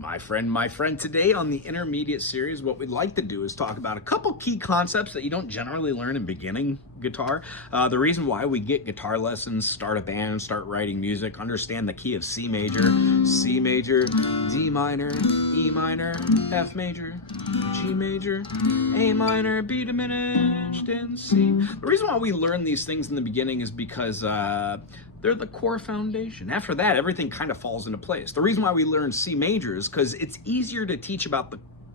My friend, today on the intermediate series, what we'd like to do is talk about a couple key concepts that you don't generally learn in beginning guitar. The reason why we get guitar lessons, start a band, start writing music, understand the key of C major, D minor, E minor, F major, G major, A minor, B diminished, and C. The reason why we learn these things in the beginning is because they're the core foundation. After that, everything kind of falls into place. The reason why we learn C major is because it's easier to teach about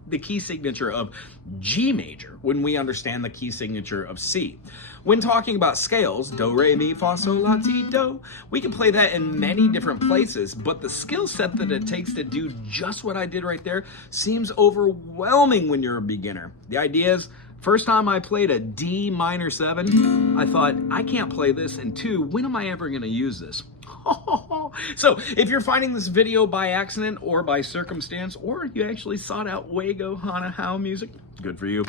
the key signature of G major when we understand the key signature of C. When talking about scales, do, re, mi, fa, sol, la, ti, do, we can play that in many different places, but the skill set that it takes to do just what I did right there seems overwhelming when you're a beginner. The idea is, first time I played a D minor 7, I thought, I can't play this, and 2, when am I ever going to use this? So, if you're finding this video by accident or by circumstance, or you actually sought out Wago Hana How music, good for you.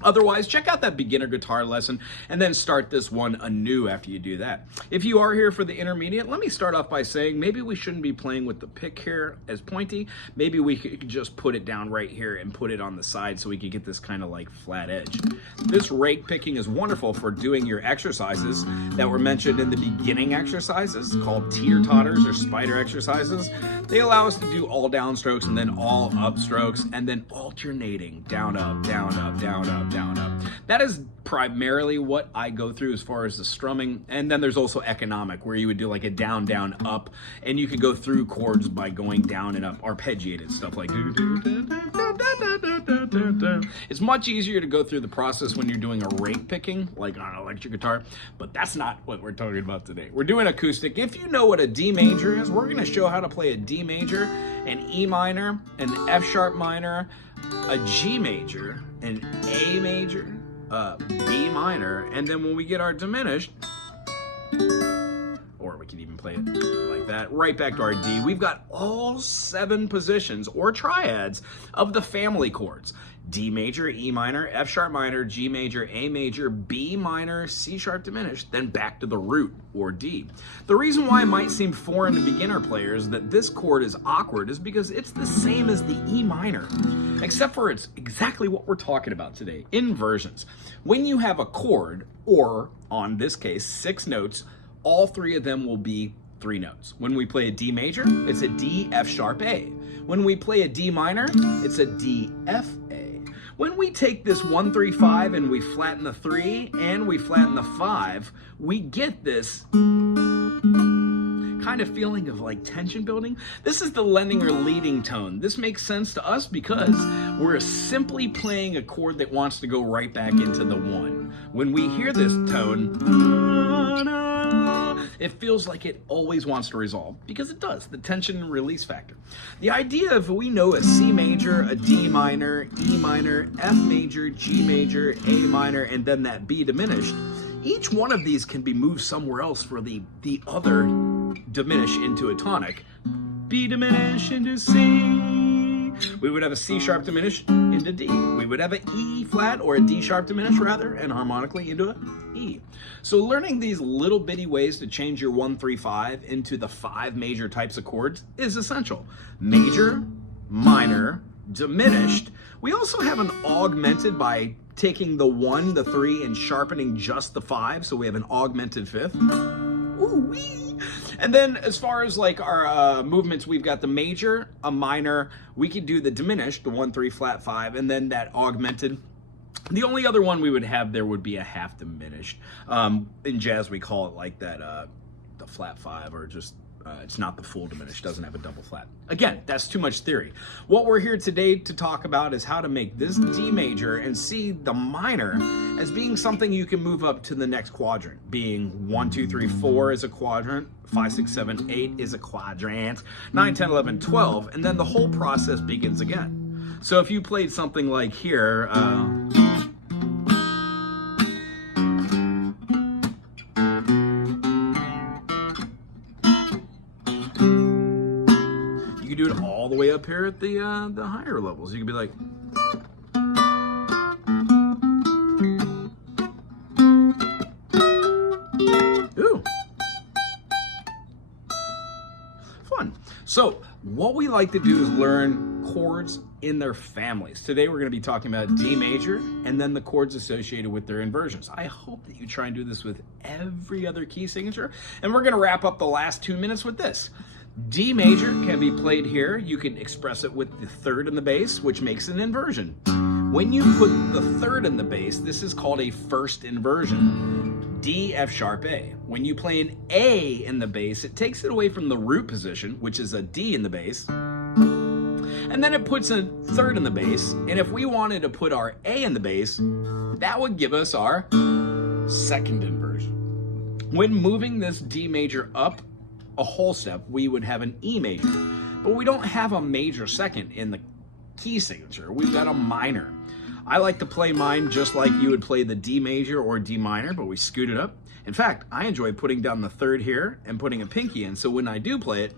Otherwise, check out that beginner guitar lesson and then start this one anew after you do that. If you are here for the intermediate, let me start off by saying maybe we shouldn't be playing with the pick here as pointy. Maybe we could just put it down right here and put it on the side so we could get this kind of like flat edge. This rake picking is wonderful for doing your exercises that were mentioned in the beginning exercises called teeter-totters or spider exercises. They allow us to do all down strokes and then all up strokes and then alternating down, up, down, up, down, up, down, up. That is primarily what I go through as far as the strumming. And then there's also economic, where you would do like a down, down, up, and you could go through chords by going down and up, arpeggiated stuff like it's much easier to go through the process when you're doing a rake picking, like on an electric guitar, but that's not what we're talking about today. We're doing acoustic. If you know what a D major is, we're going to show how to play a D major, an E minor, an F sharp minor, a G major, an A major, B minor, and then when we get our diminished, or we can even play it like that, right back to our D. We've got all 7 positions or triads of the family chords. D major, E minor, F sharp minor, G major, A major, B minor, C sharp diminished, then back to the root, or D. The reason why it might seem foreign to beginner players that this chord is awkward is because it's the same as the E minor, except for it's exactly what we're talking about today, inversions. When you have a chord, or on this case, 6 notes, all 3 of them will be 3 notes. When we play a D major, it's a D, F sharp, A. When we play a D minor, it's a D, F, A. When we take this 1, 3, 5 and we flatten the 3 and we flatten the 5, we get this kind of feeling of like tension building. This is the lending or leading tone. This makes sense to us because we're simply playing a chord that wants to go right back into the 1. When we hear this tone, it feels like it always wants to resolve, because it does, the tension and release factor. The idea of we know a C major, a D minor, E minor, F major, G major, A minor, and then that B diminished, each one of these can be moved somewhere else for the other diminish into a tonic. B diminish into C. We would have a C sharp diminish into D. We would have an E flat, or a D sharp diminish rather, and harmonically into an E. So learning these little bitty ways to change your 1, 3, 5 into the 5 major types of chords is essential. Major, minor, diminished. We also have an augmented by taking the 1, the 3, and sharpening just the 5, so we have an augmented 5th. Ooh-wee. And then as far as like our movements, we've got the major, a minor, we could do the diminished, the 1, 3, flat 5, and then that augmented. The only other one we would have there would be a half diminished. In jazz, we call it like that, the flat 5, or just it's not the full diminished, doesn't have a double flat. Again, that's too much theory. What we're here today to talk about is how to make this D major and C, the minor, as being something you can move up to the next quadrant, being 1, 2, 3, 4 is a quadrant, 5, 6, 7, 8 is a quadrant, 9, 10, 11, 12, and then the whole process begins again. So if you played something like here, you could do it all the way up here at the higher levels. You could be like, ooh, fun. So what we like to do is learn chords in their families. Today we're going to be talking about D major and then the chords associated with their inversions. I hope that you try and do this with every other key signature. And we're going to wrap up the last 2 minutes with this. D major can be played here. You can express it with the third in the bass, which makes an inversion. When you put the third in the bass, this is called a first inversion. D, F sharp, A. When you play an A in the bass, it takes it away from the root position, which is a D in the bass, and then it puts a third in the bass. And if we wanted to put our A in the bass, that would give us our second inversion. When moving this D major up a whole step, we would have an E major, but we don't have a major second in the key signature. We've got a minor. I like to play mine just like you would play the D major or D minor, but we scoot it up. In fact, I enjoy putting down the third here and putting a pinky in, so when I do play it,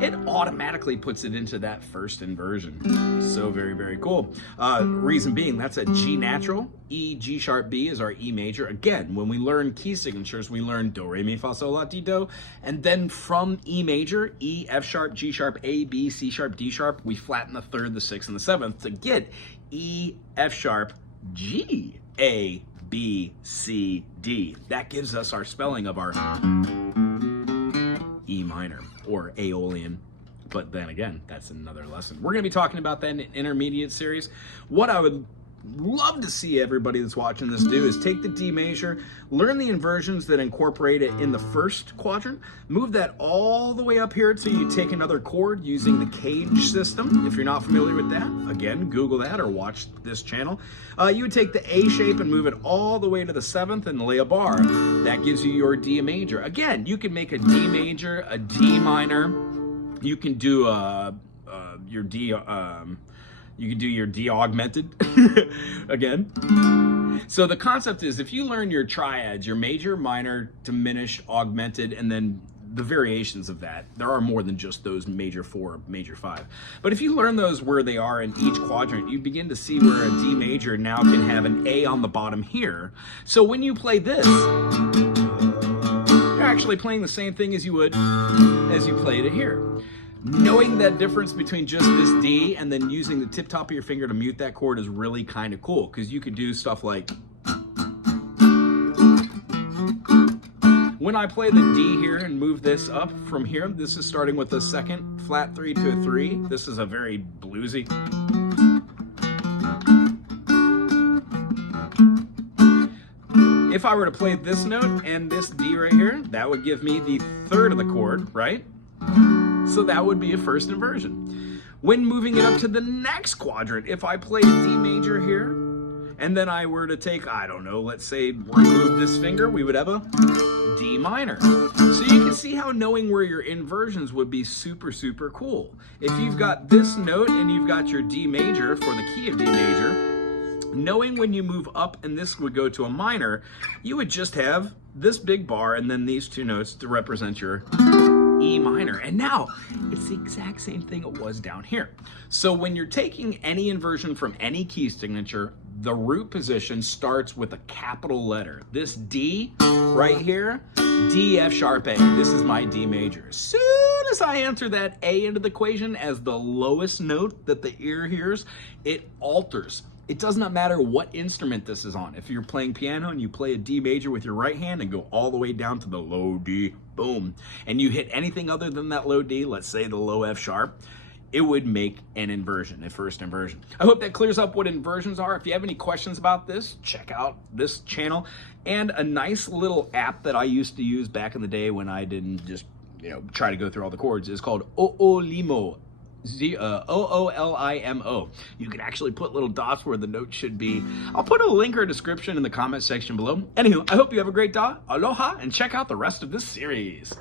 it automatically puts it into that first inversion. So very, very cool. Reason being, that's a G natural. E, G sharp, B is our E major. Again, when we learn key signatures, we learn do, re, mi, fa, sol, la, ti, do. And then from E major, E, F sharp, G sharp, A, B, C sharp, D sharp, we flatten the third, the sixth, and the seventh to get E, F sharp, G, A, B, C, D. That gives us our spelling of our E minor or Aeolian. But then again, that's another lesson. We're going to be talking about that in an intermediate series. What I would love to see everybody that's watching this do is take the D major, learn the inversions that incorporate it in the first quadrant, move that all the way up here till you take another chord using the cage system. If you're not familiar with that, again, Google that or watch this channel. You would take the A shape and move it all the way to the seventh and lay a bar. That gives you your D major. Again, you can make a D major, a D minor. You can do your D. You can do your D augmented again. So the concept is if you learn your triads, your major, minor, diminished, augmented, and then the variations of that, there are more than just those major 4, major 5. But if you learn those where they are in each quadrant, you begin to see where a D major now can have an A on the bottom here. So when you play this, you're actually playing the same thing as you would as you played it here. Knowing that difference between just this D and then using the tip top of your finger to mute that chord is really kind of cool, because you could do stuff like, when I play the D here and move this up from here, this is starting with a second flat 3 to a 3. This is a very bluesy. If I were to play this note and this D right here, that would give me the third of the chord, right? So that would be a first inversion. When moving it up to the next quadrant, if I played D major here, and then I were to take, I don't know, let's say remove this finger, we would have a D minor. So you can see how knowing where your inversions would be super, super cool. If you've got this note and you've got your D major for the key of D major, knowing when you move up and this would go to a minor, you would just have this big bar and then these two notes to represent your E minor. And now it's the exact same thing it was down here. So when you're taking any inversion from any key signature, the root position starts with a capital letter. This D right here, D, F sharp, A. This is my D major. As soon as I enter that A into the equation as the lowest note that the ear hears, it alters. It does not matter what instrument this is on. If you're playing piano and you play a D major with your right hand and go all the way down to the low D, boom, and you hit anything other than that low D, let's say the low F sharp, it would make an inversion, a first inversion. I hope that clears up what inversions are. If you have any questions about this, check out this channel. And a nice little app that I used to use back in the day when I didn't just, try to go through all the chords is called Oolimo. Oolimo. You can actually put little dots where the note should be. I'll put a link or a description in the comment section below. Anywho, I hope you have a great day. Aloha, and check out the rest of this series.